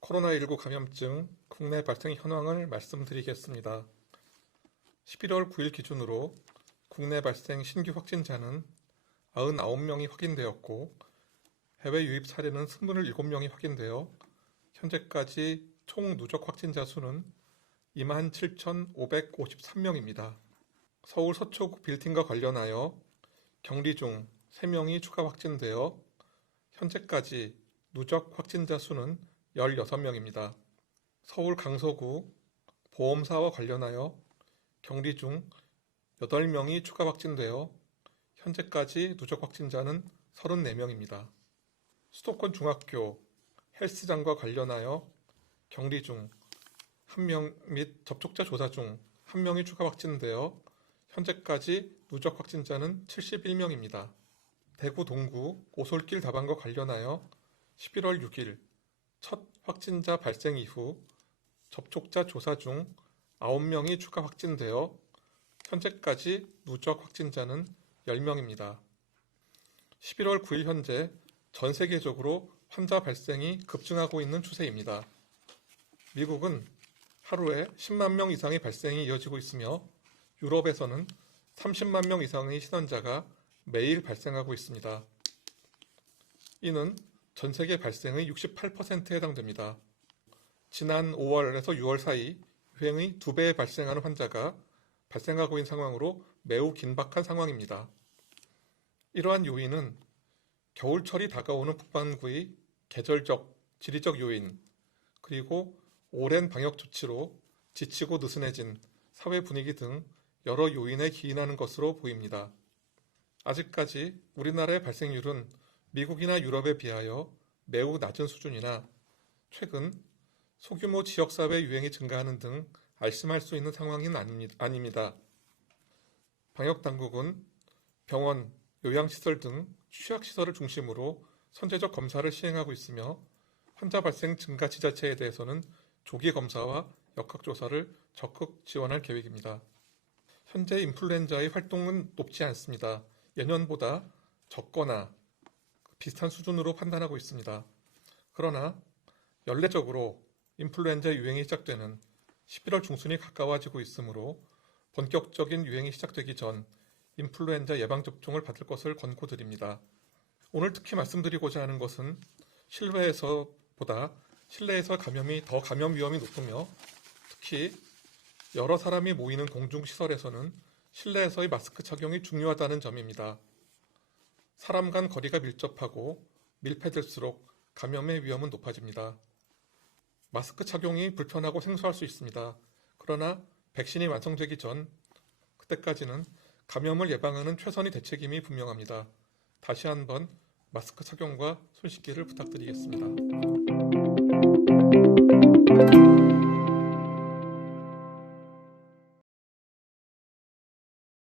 코로나19 감염증 국내 발생 현황을 말씀드리겠습니다. 11월 9일 기준으로 국내 발생 신규 확진자는 99명이 확인되었고 해외 유입 사례는 27명이 확인되어 현재까지 총 누적 확진자 수는 27,553명입니다. 서울 서초구 빌딩과 관련하여 격리 중 3명이 추가 확진되어 현재까지 누적 확진자 수는 16명입니다. 서울 강서구 보험사와 관련하여 격리 중 8명이 추가 확진되어 현재까지 누적 확진자는 34명입니다. 수도권 중학교 헬스장과 관련하여 격리 중 1명 및 접촉자 조사 중 1명이 추가 확진되어 현재까지 누적 확진자는 71명입니다. 대구 동구 오솔길 다방과 관련하여 11월 6일 첫 확진자 발생 이후 접촉자 조사 중 9명이 추가 확진되어 현재까지 누적 확진자는 10명입니다. 11월 9일 현재 전 세계적으로 환자 발생이 급증하고 있는 추세입니다. 미국은 하루에 10만 명 이상의 발생이 이어지고 있으며 유럽에서는 30만 명 이상의 신원자가 매일 발생하고 있습니다. 이는 전 세계 발생의 68%에 해당됩니다. 지난 5월에서 6월 사이 유행의 두 배에 발생하는 환자가 발생하고 있는 상황으로 매우 긴박한 상황입니다. 이러한 요인은 겨울철이 다가오는 북반구의 계절적, 지리적 요인, 그리고 오랜 방역 조치로 지치고 느슨해진 사회 분위기 등 여러 요인에 기인하는 것으로 보입니다. 아직까지 우리나라의 발생률은 미국이나 유럽에 비하여 매우 낮은 수준이나 최근 소규모 지역사회 유행이 증가하는 등 안심할 수 있는 상황은 아닙니- 아닙니다. 방역당국은 병원, 요양시설 등 취약시설을 중심으로 선제적 검사를 시행하고 있으며 환자 발생 증가 지자체에 대해서는 조기 검사와 역학조사를 적극 지원할 계획입니다. 현재 인플루엔자의 활동은 높지 않습니다. 예년보다 적거나 비슷한 수준으로 판단하고 있습니다. 그러나 연례적으로 인플루엔자 유행이 시작되는 11월 중순이 가까워지고 있으므로 본격적인 유행이 시작되기 전 인플루엔자 예방접종을 받을 것을 권고드립니다. 오늘 특히 말씀드리고자 하는 것은 실외에서보다 실내에서 감염이 더 감염 위험이 높으며 특히 여러 사람이 모이는 공중시설에서는 실내에서의 마스크 착용이 중요하다는 점입니다. 사람 간 거리가 밀접하고 밀폐될수록 감염의 위험은 높아집니다. 마스크 착용이 불편하고 생소할 수 있습니다. 그러나 백신이 완성되기 전 그때까지는 감염을 예방하는 최선의 대책임이 분명합니다. 다시 한번 마스크 착용과 손 씻기를 부탁드리겠습니다.